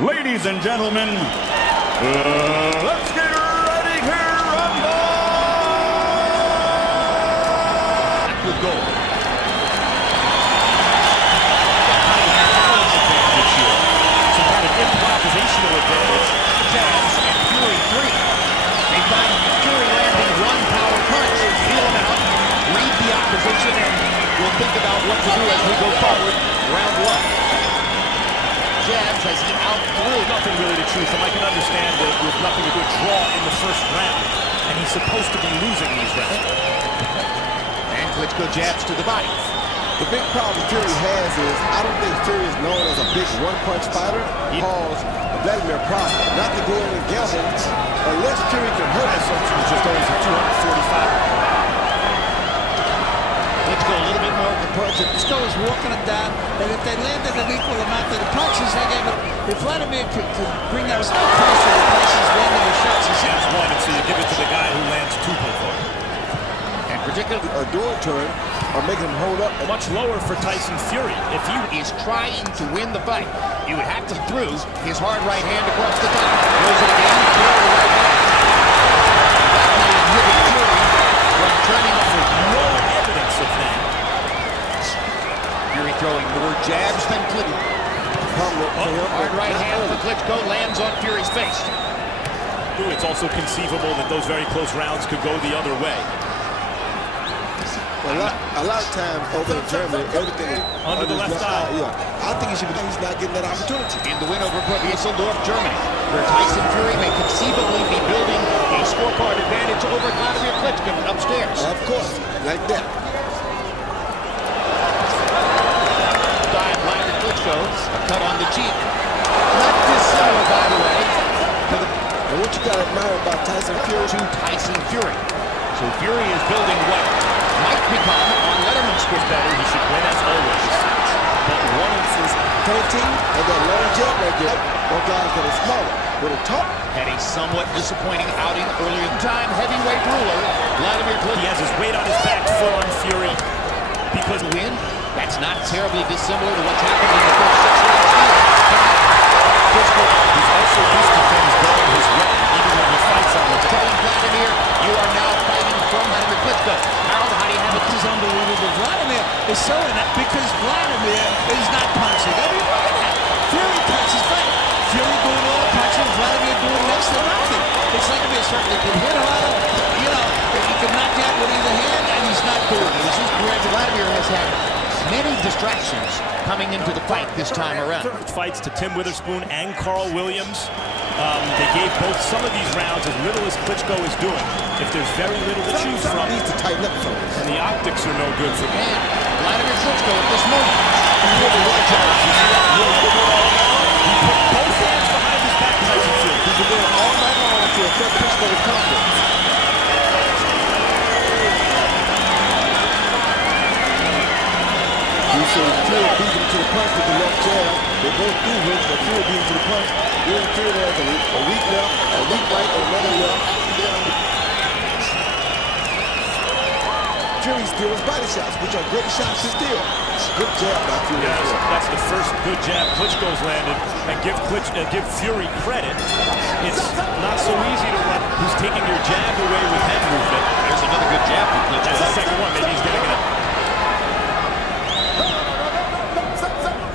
Ladies and gentlemen, let's get ready to rumble! Back with gold. Some kind of improvisational advantage. Jazz and Fury 3. They find Fury landing one power punch, feel him out, read the opposition, and we'll think about what to do as we go forward. Round one. Jabs as he outthrew. Nothing really to choose from. I can understand that with nothing to do, draw in the first round, and he's supposed to be losing these rounds. And Klitschko jabs to the body. The big problem Fury has is, I don't think Fury is known as a big one-punch fighter. He calls Vladimir problem not to go in and gamble unless Fury can hurt him. Just only for 245. Klitschko a little bit more of the punch. Klitschko is walking him down, and if they landed an equal amount of the punches, they gave it. If Vladimir could bring that pressure to places, landing the shots, he That's one, and so you give it to the guy who lands two before. And particularly a door turn or make him hold up. Much lower for Tyson Fury. if he is trying to win the fight, he would have to through his hard right hand across the top. Throws it again. Fury right hand. That inhibited Fury from turning for No evidence of that. Fury throwing more jabs than Klitschko. Hard right hand for Klitschko lands on Fury's face. It's also conceivable that those very close rounds could go the other way. A lot of times over in Germany, everything is Under the left eye. Yeah, I think he's not getting that opportunity. In the win over Düsseldorf, Germany, where Tyson Fury may conceivably be building a scorecard advantage over Vladimir Klitschko upstairs. Of course, like that. Dive Vladimir Klitschko, a cut on the cheek. Not dissimilar, by the way, And what you got to admire about Tyson Fury? to Tyson Fury. So Fury is building what might become, on Letterman's script better, he should win as always. But one of his 13 and that long jab right there, or guys that are smaller. With a top, Had a somewhat disappointing outing earlier in time. Heavyweight ruler, Vladimir he Klitschko. has his weight on his back foot on Fury because Win. That's not terribly dissimilar to what's happened in the first 6 rounds. Klitschko is also used to things going his way, even when he fights on the Telling Vladimir, you are now fighting from Vladimir Klitschko. Harold, how do you have it? This is unbelievable. Vladimir is so inept because Vladimir is not punching. I mean, look at that. Fury punches back. Fury doing all the punching, Vladimir doing next to nothing. It's like Vladimir certainly can hit harder. You know, he can knock out with either hand, and he's not doing it. He's just grabbing. Vladimir has had many distractions coming into the fight this time around. fights to Tim Witherspoon and Carl Williams. They gave both some of these rounds as little as Klitschko is doing. If there's very little to choose from, needs to tighten up some. and the optics are no good for him. And Vladimir Klitschko at this moment. He put both hands behind his back, Tyson Fury. He's been doing all night long to affect Klitschko's confidence. You say Fury beat him to the punch with the left jab. They both do hit, but Fury beat him to the punch. Then Fury has a weak left, a weak right, and another left. Fury steals body shots, which are great shots to steal. Good jab by Fury. Yes, that's the first good jab Klitschko's landed. And give Fury credit. It's not so easy to run. Who's taking your jab away with head movement? There's another good jab from Klitschko. That's the second one. Maybe he's getting it.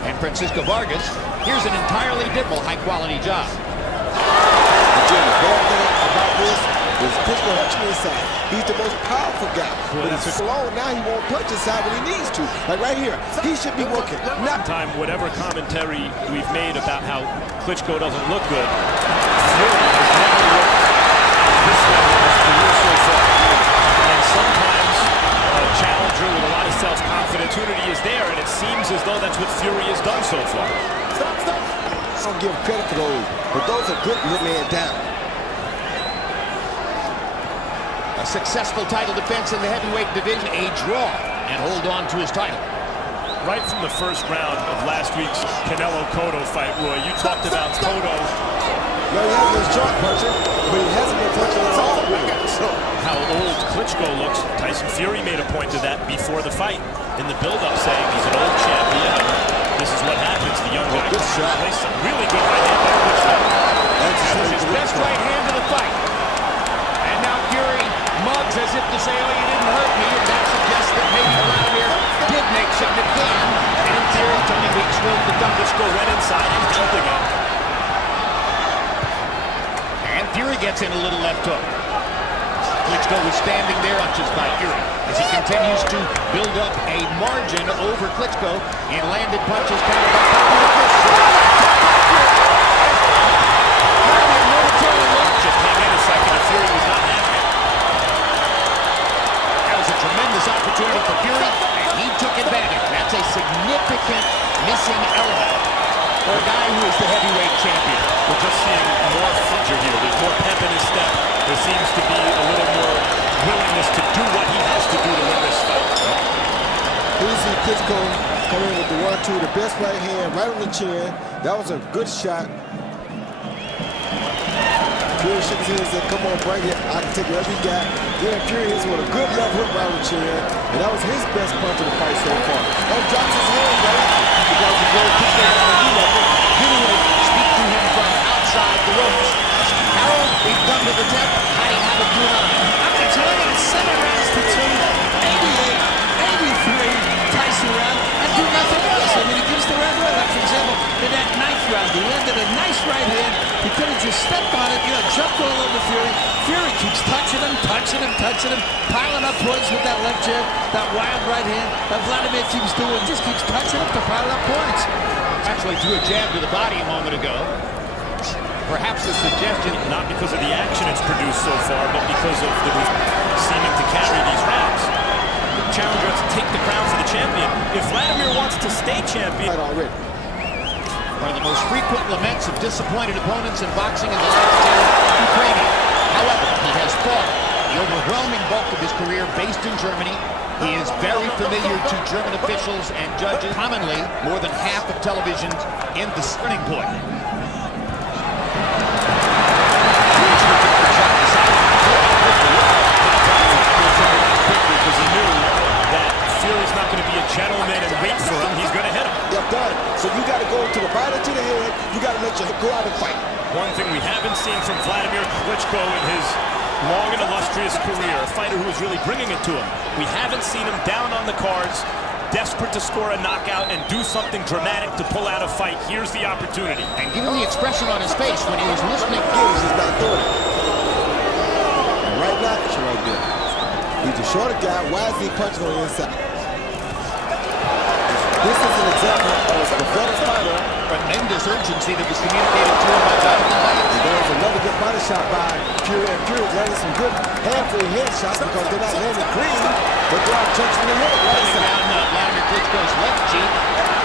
And Francisco Vargas, here's an entirely different high-quality job. Again, the bad thing about this is Klitschko hurts me inside. He's the most powerful guy. But it's so long now he won't punch inside when he needs to. Like right here, he should be working. Not Time, whatever commentary we've made about how Klitschko doesn't look good, Fury has never looked this level in his career so far. And sometimes a challenger with a lot of self-confidence, opportunity is there, and it seems as though that's what Fury has done so far. I don't give credit for those, but those are good man down. A successful title defense in the heavyweight division, a draw, and hold on to his title. Right from the first round of last week's Canelo-Cotto fight, Roy, you talked about Cotto. No, he hasn't been short punching, but he hasn't been punching at all. So how old Klitschko looks. Tyson Fury made a point of that before the fight in the build-up, saying he's an old champion. This is what happens. The young guy. Good shot. Really good right hand there. gets in a little left hook. Klitschko was standing there, punches by Fury as he continues to build up a margin over Klitschko in landed punches. Countered by popular fist. Just hang in a second, and Fury was not having it. That was a tremendous opportunity for Fury, and he took advantage. That's a significant missing element for a guy who is the heavyweight champion. We're just seeing more flincher here. There's more pep in his step. There seems to be a little more willingness to do what he has to do to win this fight. Here you see Klitschko coming in with the 1-2, the best right hand, right on the chin. That was a good shot. Fury shook his head and said, come on, bring it. I can take whatever you got. Then Fury hits with a good left hook right on the chin. And that was his best punch of the fight so far. Oh, drops his hand right because the goal Klitschko has to do nothing. Speak to him from outside the ropes. Harold, we've done to the 10th. How do you have it doing on? I'm enjoying it. 7 rounds to 2, 88, 83, Tyson round, and do nothing else. I mean, it gives the round away. Like, for example, in that 9th round, he landed a nice right hand. He could have just stepped on it, jumped all over Fury. Fury keeps touching him, piling up points with that left jab, that wild right hand that Vladimir keeps doing. Just keeps touching him to pile up points. Actually threw a jab to the body a moment ago. Perhaps a suggestion, Not because of the action it's produced so far, but because of the seeming to carry these rounds. The challenger has to take the crown for the champion. If Vladimir wants to stay champion... Right already. one of the most frequent laments of disappointed opponents in boxing in the last 10, Ukrainian. However, he has fought the overwhelming bulk of his career based in Germany. He is very familiar to German officials and judges. Commonly, more than half of televisions in the turning point. Because he knew that Fury's not going to be a gentleman and wait for him. He's going to hit him. Yep, done. So you got to go to the body, to the head. You got to let your go out and fight. One thing we haven't seen from Vladimir Klitschko in his long and illustrious career, a fighter who is really bringing it to him. We haven't seen him down on the cards, desperate to score a knockout and do something dramatic to pull out a fight. Here's the opportunity. And given the expression on his face when he was listening, Gibbs is not doing it. And right now, it's right there. He's a shorter guy. Why is he punching on the inside? This is an example of a better fighter. tremendous urgency that was communicated to him by Jonathan Lyons. And there was another good body shot by Fury, and Fury landed some good halfway head shots because they're not landing clean, but they are touching the head right Coming side. down Vladimir Klitschko's left cheek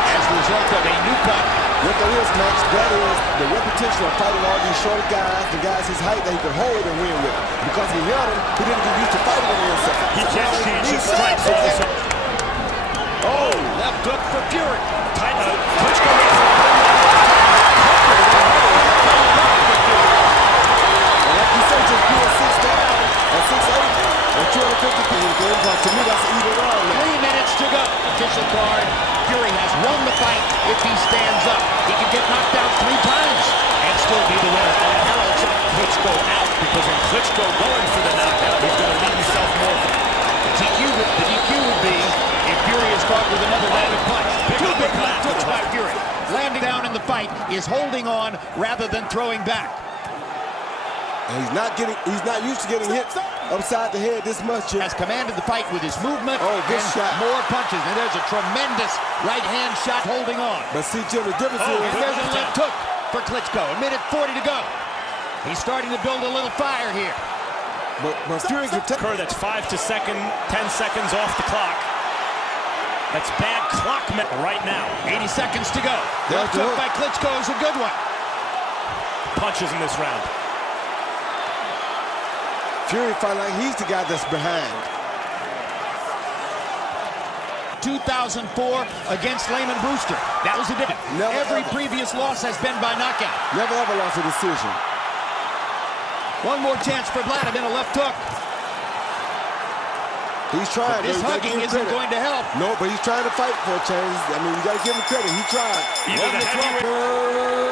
as a result of a new cut. What that is, Max, that is the repetition of fighting all these short guys, the guys his height that he could hold and win with. Because he held him, he didn't get used to fighting on the inside. He can't change his strikes all of a sudden. Oh, left hook for Fury. Klitschko And like you said, just being 6 down or 6'8" or 250 pounds, to me that's an even round now. 3 minutes to go. Official card. Fury has won the fight if he stands up. He can get knocked out 3 times and still be the winner on Harold's. Klitschko out because in Klitschko going for the knockout, he's going to leave himself more. The DQ would be if Fury is caught with another landed punch. Two big left hooks by Fury. Landing down in the fight is holding on rather than throwing back. And he's not used to getting hit upside the head this much. Has commanded the fight with his movement. Oh, good and shot. More punches. And there's a tremendous right hand shot holding on. But see, Jim, the difference And is there's a left hook for Klitschko. 1:40 to go. He's starting to build a little fire here. but Fury can take. That's 5 to 10 seconds off the clock. That's bad clock right now. 80 seconds to go. There's Left the hook hook. by Klitschko is a good one. Punches in this round. Fury fight like he's the guy that's behind. 2004 against Lehman Brewster. That was a different. Never Every ever. previous loss has been by knockout. Never ever lost a decision. One more chance for Vladimir, a left hook. He's trying. This You gotta hugging give him isn't credit. going to help. No, but he's trying to fight for a change. I mean, you got to give him credit. He tried. Either the One to heavyweight... throw.